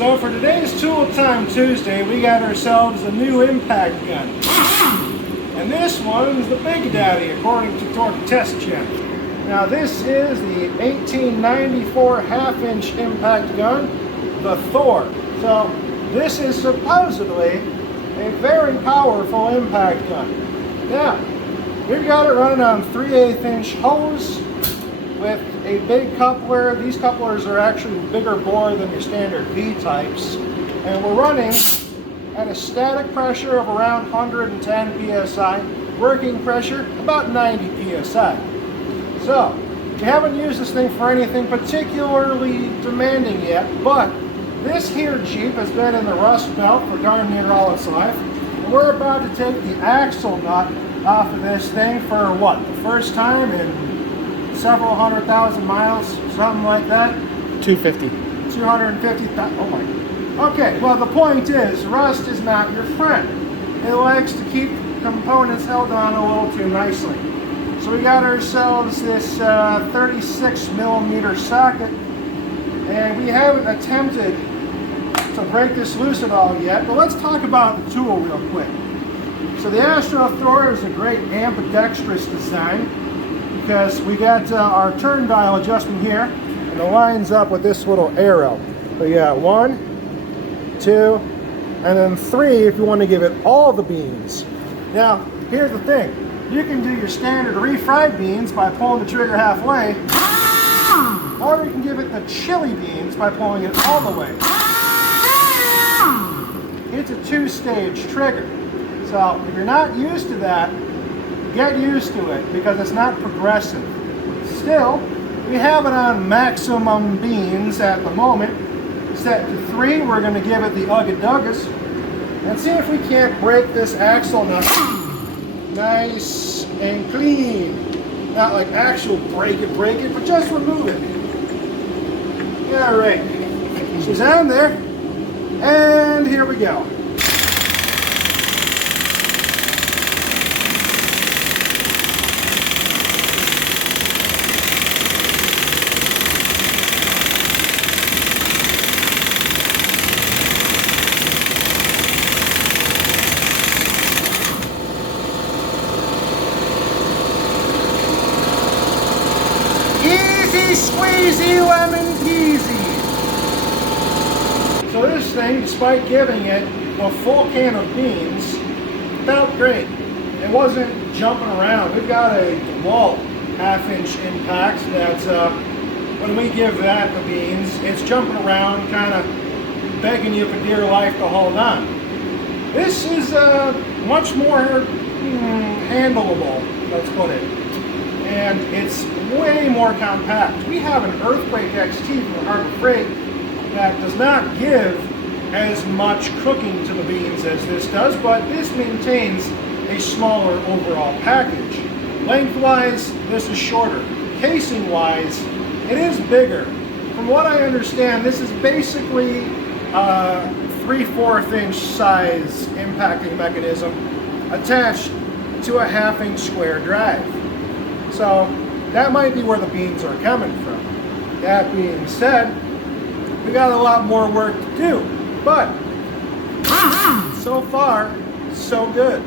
So for today's Tool Time Tuesday, we got ourselves a new impact gun. And this one's the Big Daddy, according to Torque Test Check. Now this is the 1894 half-inch impact gun, the Thor. So this is supposedly a very powerful impact gun. Now, we've got it running on 3/8 inch hose with a big coupler. These couplers are actually bigger bore than your standard V-types. And we're running at a static pressure of around 110 psi, working pressure about 90 psi. So, we haven't used this thing for anything particularly demanding yet, but this here Jeep has been in the rust belt for darn near all its life. And we're about to take the axle nut off of this thing for what, the first time in several 100,000 miles, something like that? 250. 250,000, oh my. Okay, well the point is, rust is not your friend. It likes to keep components held on a little too nicely. So we got ourselves this 36 millimeter socket, and we haven't attempted to break this loose at all yet, but let's talk about the tool real quick. So the Astro Thor is a great ambidextrous design because we got our turn dial adjustment here, and it lines up with this little arrow. So you got 1, 2, and then 3 if you want to give it all the beans. Now, here's the thing. You can do your standard refried beans by pulling the trigger halfway, or you can give it the chili beans by pulling it all the way. It's a 2-stage trigger. So if you're not used to that, get used to it because it's not progressive. Still, we have it on maximum beans at the moment. Set to 3, we're going to give it the Ugga-Duggas and see if we can't break this axle nut nice and clean. Not like actual break it, but just remove it. All right, she's on there, and here we go. Easy squeezy lemon peasy. So this thing, despite giving it a full can of beans, felt great. It wasn't jumping around. We've got a DeWalt half-inch impact that when we give that the beans, it's jumping around, kind of begging you for dear life to hold on. This is much more handleable, let's put it. And it's way more compact. We have an Earthquake XT from Harbor Freight that does not give as much cooking to the beans as this does, but this maintains a smaller overall package. Lengthwise, this is shorter. Casing-wise, it is bigger. From what I understand, this is basically a 3/4 inch size impacting mechanism attached to a half-inch square drive. So that might be where the beans are coming from. That being said, we got a lot more work to do, but so far, so good.